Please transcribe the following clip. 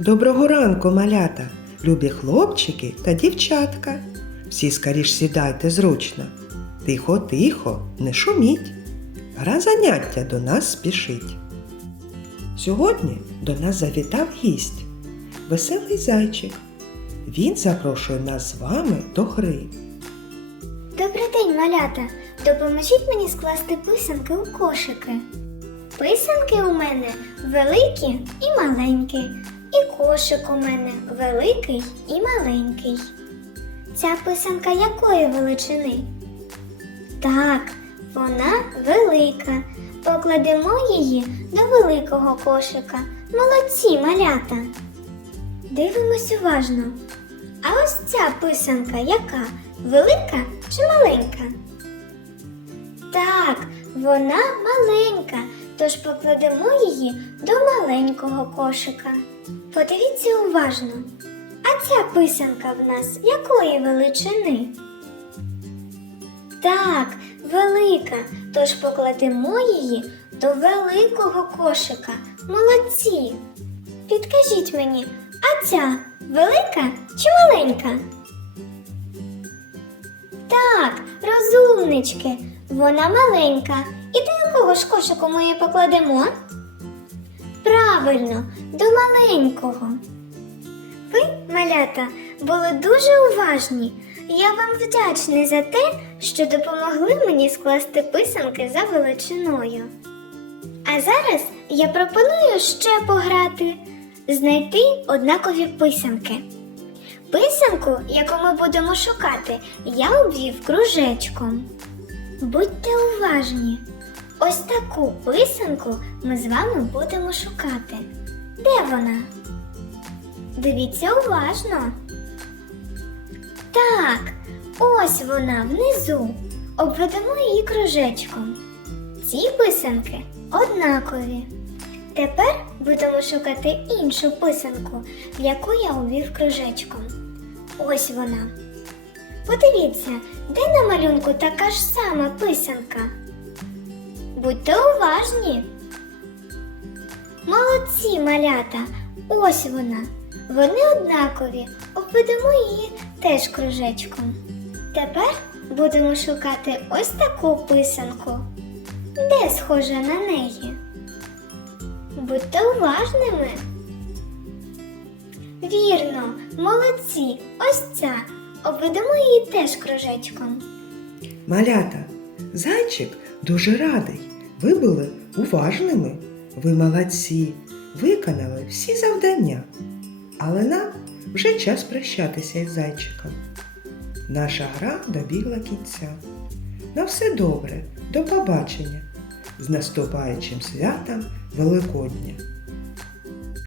Доброго ранку, малята, любі хлопчики та дівчатка. Всі скоріш сідайте зручно. Тихо, тихо, не шуміть. Гра заняття до нас спішить. Сьогодні до нас завітав гість, веселий зайчик. Він запрошує нас з вами до гри. Добрий день, малята! Допоможіть мені скласти писанки у кошики. Писанки у мене великі і маленькі, кошик у мене великий і маленький. Ця писанка якої величини? Так, вона велика. Покладемо її до великого кошика. Молодці, малята. Дивимось уважно. А ось ця писанка яка? Велика чи маленька? Так, вона маленька, тож покладемо її до маленького кошика. Подивіться уважно. А ця писанка в нас якої величини? Так, велика, тож покладемо її до великого кошика. Молодці. Підкажіть мені, а ця велика чи маленька? Так, розумнички, вона маленька. І до якого ж кошику її покладемо? Правильно, до маленького. Ви, малята, були дуже уважні. Я вам вдячний за те, що допомогли мені скласти писанки за величиною. А зараз я пропоную ще пограти, знайти однакові писанки. Писанку, яку ми будемо шукати, я обвів кружечком. Будьте уважні. Ось таку писанку ми з вами будемо шукати. Де вона? Дивіться уважно. Так, ось вона внизу. Обведемо її кружечком. Ці писанки однакові. Тепер будемо шукати іншу писанку, в яку я увів кружечком. Ось вона. Подивіться, де на малюнку така ж сама писанка. Будьте уважні. Молодці, малята, ось вона. Вони однакові. Обведемо її теж кружечком. Тепер будемо шукати ось таку писанку. Де схожа на неї? Будьте уважними. Вірно, молодці. Ось ця. Обведемо її теж кружечком. Малята, зайчик дуже радий. Ви були уважними. Ви молодці, виконали всі завдання. Але нам вже час прощатися із зайчиком. Наша гра добігла кінця. На все добре, до побачення. З наступаючим святом Великодня!